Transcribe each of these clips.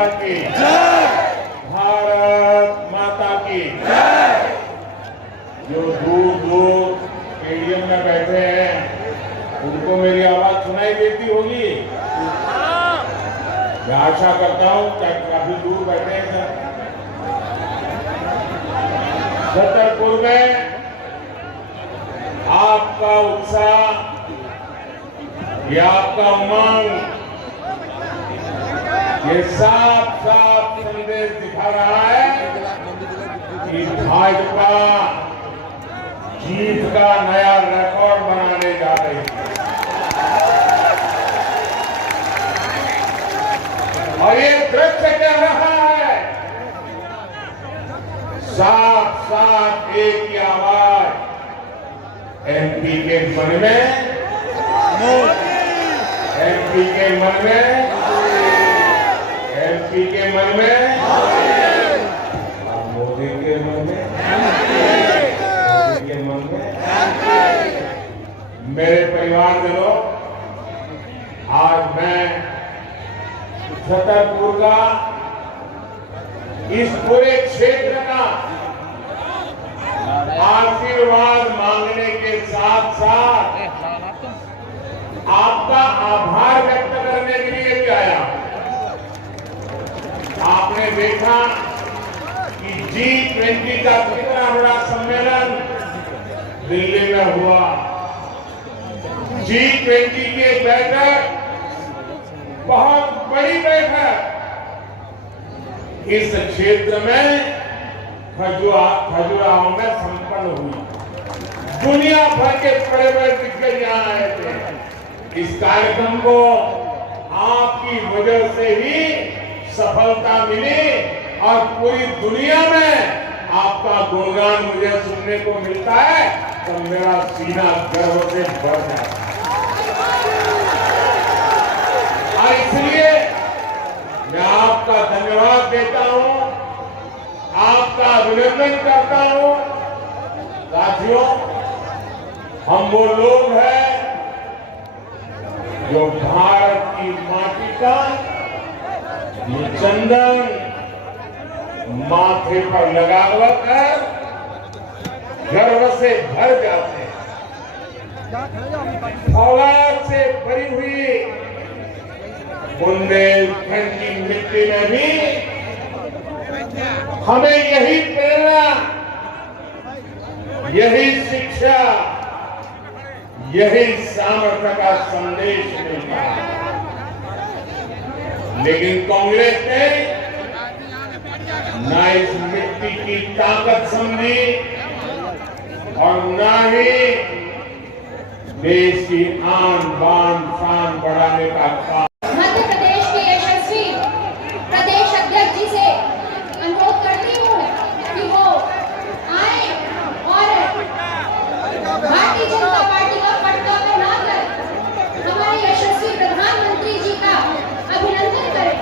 माता की जय, भारत माता की जय। जो दूर दूर स्टेडियम में बैठे हैं उनको मेरी आवाज सुनाई देती होगी। मैं आशा करता हूं कि काफी दूर बैठे हैं सर। छतरपुर में आपका उत्साह, ये आपका उमंग, ये साफ साफ संदेश दिखा रहा है कि भाजपा जीत का नया रिकॉर्ड बनाने जा रही है। और ये दृश्य कह रहा है, साफ साफ एक ही आवाज एमपी के मन में, एमपी के मन में, एमपी के मन में, और मोदी के मन में, मोदी के मन में। मेरे परिवार के लोग, आज मैं छतरपुर का इस पूरे क्षेत्र का आशीर्वाद मांगने के साथ साथ आपका आभार व्यक्त करने के लिए भी आया। आपने देखा कि G20 का कितना बड़ा सम्मेलन दिल्ली में हुआ। G20 की बैठक बहुत बड़ी बैठक इस क्षेत्र में खजुराहो में संपन्न हुई। दुनिया भर के बड़े बड़े दिग्गज यहाँ आए थे। इस कार्यक्रम को आपकी वजह से ही सफलता मिली और पूरी दुनिया में आपका गुणगान मुझे सुनने को मिलता है तो मेरा सीना गर्व से भर जाता है। और इसलिए मैं आपका धन्यवाद देता हूं, आपका अभिनंदन करता हूं। साथियों, हम वो लोग हैं जो भारत की माटी का ये चंदन माथे पर लगाकर गर्व से भर जाते हैं। फौलाद से भरी हुई बुंदेलखंड की मिट्टी में भी हमें यही प्रेरणा, यही शिक्षा, यही सामर्थ्य का संदेश मिलता है। लेकिन कांग्रेस ने न इस मिट्टी की ताकत समझी और न ही देश की आन बान शान बढ़ाने का काम। मध्य प्रदेश के यशस्वी प्रदेश अध्यक्ष जी से अनुरोध करती हूँ कि वो आए और भारतीय जनता पार्टी का पटका पहनाकर हमारे यशस्वी प्रधानमंत्री जी का अभिनंदन करें।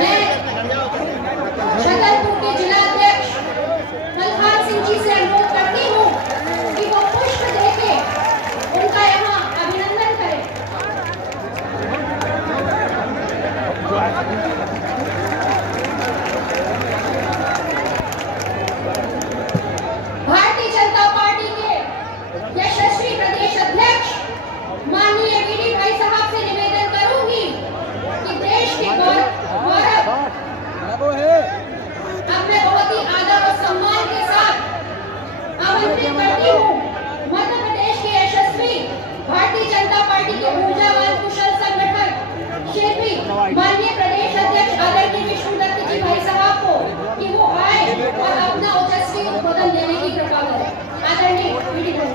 मैं छतरपुर के जिलाध्यक्ष मलखान सिंह जी से अनुरोध करती हूँ कि वो पुष्प देके उनका यहाँ अभिनंदन करें। भारतीय जनता पार्टी के यशस्वी प्रदेश अध्यक्ष माननीय वीडी भाई साहब से निवेदन करूंगी कि देश के गौरव अब मैं बहुत ही आदर और सम्मान के साथ आमंत्रित करती हूँ मध्य प्रदेश के यशस्वी भारतीय जनता पार्टी के ऊर्जावान कुशल संगठन शिल्पी माननीय प्रदेश अध्यक्ष आदरणीय विष्णुदत्त जी भाई साहब को कि वो आए और अपना ओजस्वी उद्बोधन देने की कृपा करें। आदरणीय वीडी भाई।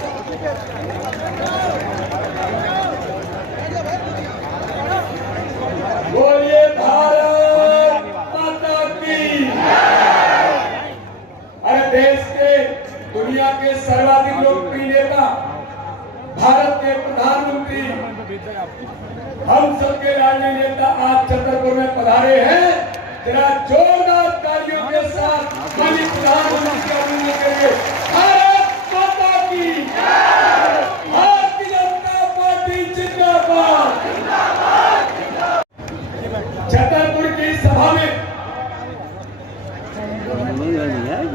बोलिए भारत माता की। अरे देश के, दुनिया के सर्वाधिक लोकप्रिय नेता, भारत के प्रधानमंत्री, हम सबके राजनीतिक नेता आज छतरपुर में पधारे हैं। जरा जोरदार तालियों के साथ माननीय प्रधानमंत्री के लिए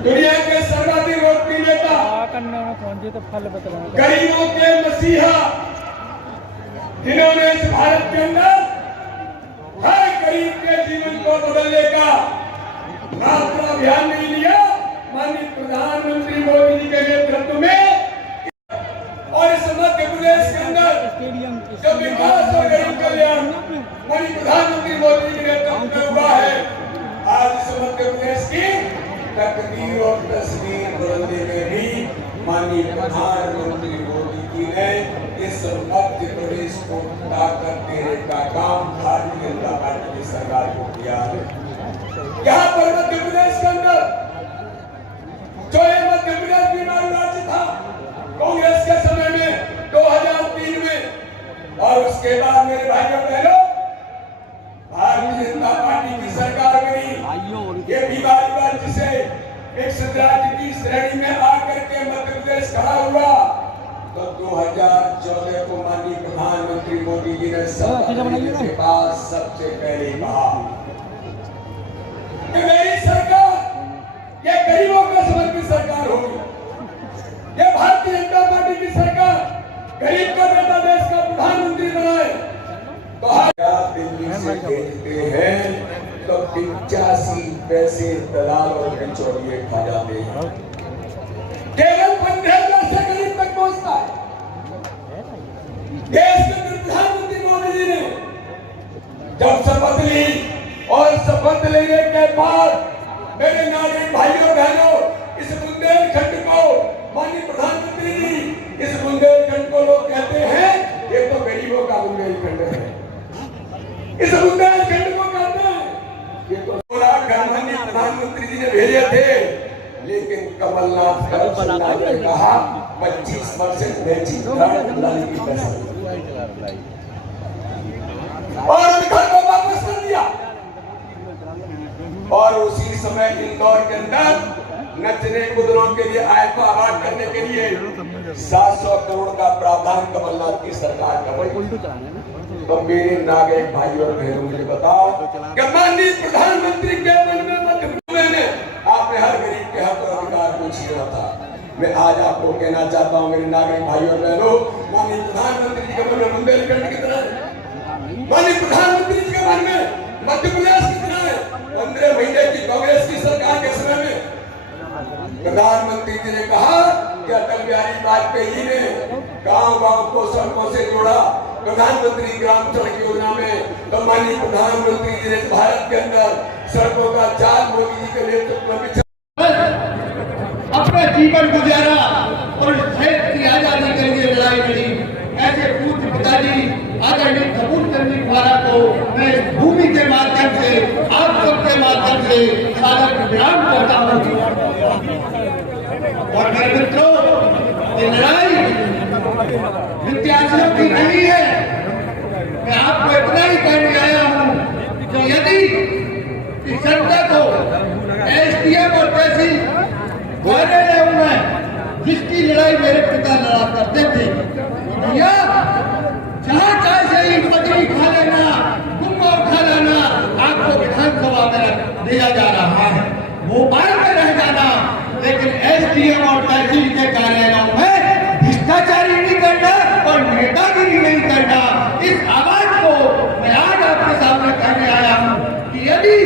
दुनिया के सर्वाधिक लोकप्रिय नेता, गरीबों के मसीहा, जिन्होंने इस भारत के अंदर हर गरीब के जीवन को बदलने का मात्र अभियान नहीं लिया, माननीय प्रधानमंत्री मोदी जी के नेतृत्व में और इस मध्य प्रदेश के अंदर जो विकास और गरीब कल्याण माननीय प्रधानमंत्री मोदी जी के नेतृत्व में हुआ है, आज इस मध्य प्रदेश की तकदीर और तस्वीर बदलने में भी माननीय प्रधानमंत्री मोदी जी ने इस मध्य प्रदेश को ताकत देने का काम भारतीय जनता पार्टी की सरकार को किया है। यहाँ पर मध्य प्रदेश के अंदर जो ये मध्य प्रदेश बीमारू राज्य था कांग्रेस के समय में 2003 में, और उसके बाद मेरे भाइयों बहनों भारतीय जनता पार्टी की सरकार बनी, ये बीमारू राज्य से विकसित राज्य की श्रेणी में आकर के मध्य प्रदेश खड़ा हुआ, तो 2014 को माननीय प्रधानमंत्री मोदी जी ने सबके पास सबसे पहले कहा कि मेरी सरकार ये गरीबों का समर्पित सरकार होगी, ये भारतीय जनता पार्टी की सरकार गरीब का नेता देश का प्रधानमंत्री बनाए। तो आप दिल्ली से भेजते हैं तो 85 पैसे दलाल और बिचौलिए खा जाते हैं, केवल 15,000 से गरीब तक पहुंचता है। देश के प्रधानमंत्री मोदी जी ने जब शपथ ली और शपथ लेने के बाद मेरे नागरिक भाइयों बहनों, इस बुंदेलखंड को माननीय प्रधानमंत्री जी, इस बुंदेलखंड को लोग कहते हैं ये तो गरीबों का बुंदेलखंड है, इस बुंदेलखंड को कहते हैं ये तो माननीय प्रधानमंत्री जी ने भेजे थे, लेकिन कमलनाथ ने कहा 25% बेची और घर को वापस कर दिया। और उसी समय इंदौर के अंदर नचने कूदने के लिए आय को आबाद करने के लिए 700 करोड़ का प्रावधान कमलनाथ की सरकार कर रही। तो मेरे नागरिक भाइयों और बहनों मुझे बताओ कि माननीय प्रधानमंत्री के मन में आपने हर गरीब के हक और अधिकार को छीना था। मैं आज आपको कहना चाहता हूं मेरे नागरिक भाइयों और बहनों, माननीय प्रधानमंत्री जी के मन में बुंदेलखंड की तरह, माननीय प्रधानमंत्री जी के मन में मध्य प्रदेश की तरह है। 15 महीने की कांग्रेस की सरकार के समय में प्रधानमंत्री जी ने कहा कि अटल बिहारी वाजपेयी ने गांव-गांव को सड़कों से जोड़ा, प्रधानमंत्री ग्राम सड़क योजना में। तो माननीय प्रधानमंत्री जी ने भारत के अंदर सड़कों का जाल मोदी जी के नेतृत्व में अपना जीवन गुजारा और देश की आजादी के लिए लड़ाई लड़ी। ऐसे पूज्य पिताजी आदरणीय कपूर चंद जी द्वारा को मैं भूमि के माध्यम से, आप सबके माध्यम से सादर प्रणाम करता हूँ। और मेरे मित्रों, ये लड़ाई विद्यार्थियों की नहीं है। मैं आपको इतना ही कहने आया हूँ कि यदि इस जनता को एसडीएम और तहसील में जिसकी लड़ाई मेरे पिता लड़ा करते थे, या जहाँ चाहे से पत्नी खा लेना, गुम्मा खा लेना, आपको विधानसभा में दिया जा रहा है, मोबाइल में रह जाना, लेकिन एसडीएम और तहसील के कार्यालयों में भ्रष्टाचारी नहीं करना और नेतागिरी नहीं करना। इस आवाज को मैं आज आपके सामने कहने आया हूँ कि यदि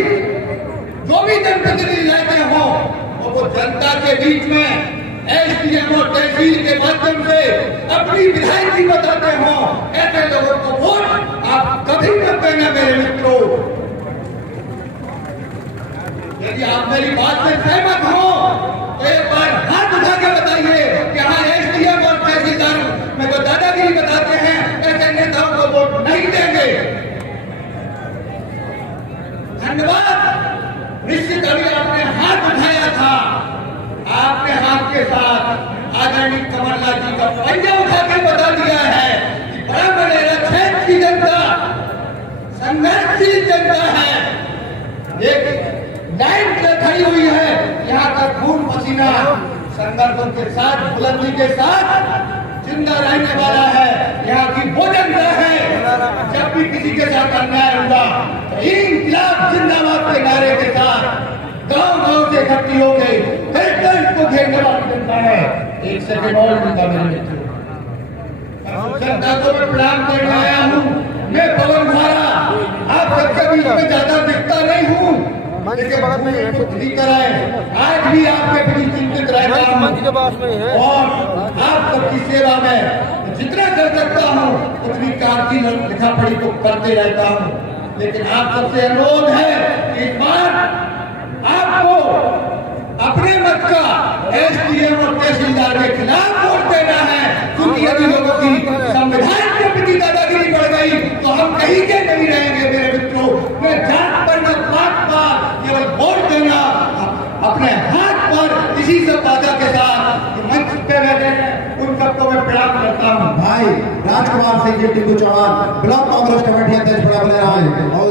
जो भी जनप्रतिनिधि रहते हो वो जनता के बीच में एसडीएम और तहसील के माध्यम से अपनी विधायकी बताते हो, ऐसे लोगों को वोट आप कभी न देना मेरे मित्रों। यदि आप मेरी बात से सहमत हो तो एक बार हाथ उठा के बताइए कि हाँ, एसडीएम और तहसीलदार में जो दादागिरी बताते हैं ऐसे नेताओं को वोट नहीं देंगे। धन्यवाद। निश्चित अभी आपने हाथ उठाया था, आपने हाथ के साथ आदरणीय कमलनाथ जी का पंजा उठा के बता दिया है कि बड़ा बड़ेरा क्षेत्र की जनता संघर्षशील जनता है, एक लाइन से खड़ी हुई है। यहाँ का खून पसीना संघर्षों के साथ, बुलंदी के साथ जिंदा रहने वाला है। यहाँ की वो जनता है, जब भी किसी के साथ अन्याय हुआ तो इंकलाब जिंदाबाद के नारे के साथ गांव से इकट्ठी हो गई, इसको घेरने वाली जनता है। एक सेकंड और मिलता मेरे मित्रों, जनता को मैं प्रणाम करने आया हूँ। मैं पवन धारा आप सबके बीच में ज्यादा दिखता नहीं हूँ, लेकिन पूरी तरह आज भी आपके बीच चिंतित रहता हूँ और आप सबकी सेवा में जितना कर सकता हूँ उतनी कारगी लिखा पढ़ी को करते रहता हूँ। लेकिन आप सबसे अनुरोध है कि इस बार आपको अपने मत का एसडीएम और तहसीलदार के खिलाफ वोट देना है, क्योंकि यदि लोगों की संविधान के प्रति दादागिरी बढ़ गई तो हम कहीं के नहीं रहेंगे मेरे मित्रों। मैं जात पर न पात पर केवल वोट देना अपने हाथ पर इसी सब वादा के साथ मंच पे बैठे हैं उन सबको मैं प्रणाम करता हूँ। भाई राजकुमार सिंह जी टिकू चौहान ब्लॉक कांग्रेस कमेटी अध्यक्ष बड़ा बने रहा है।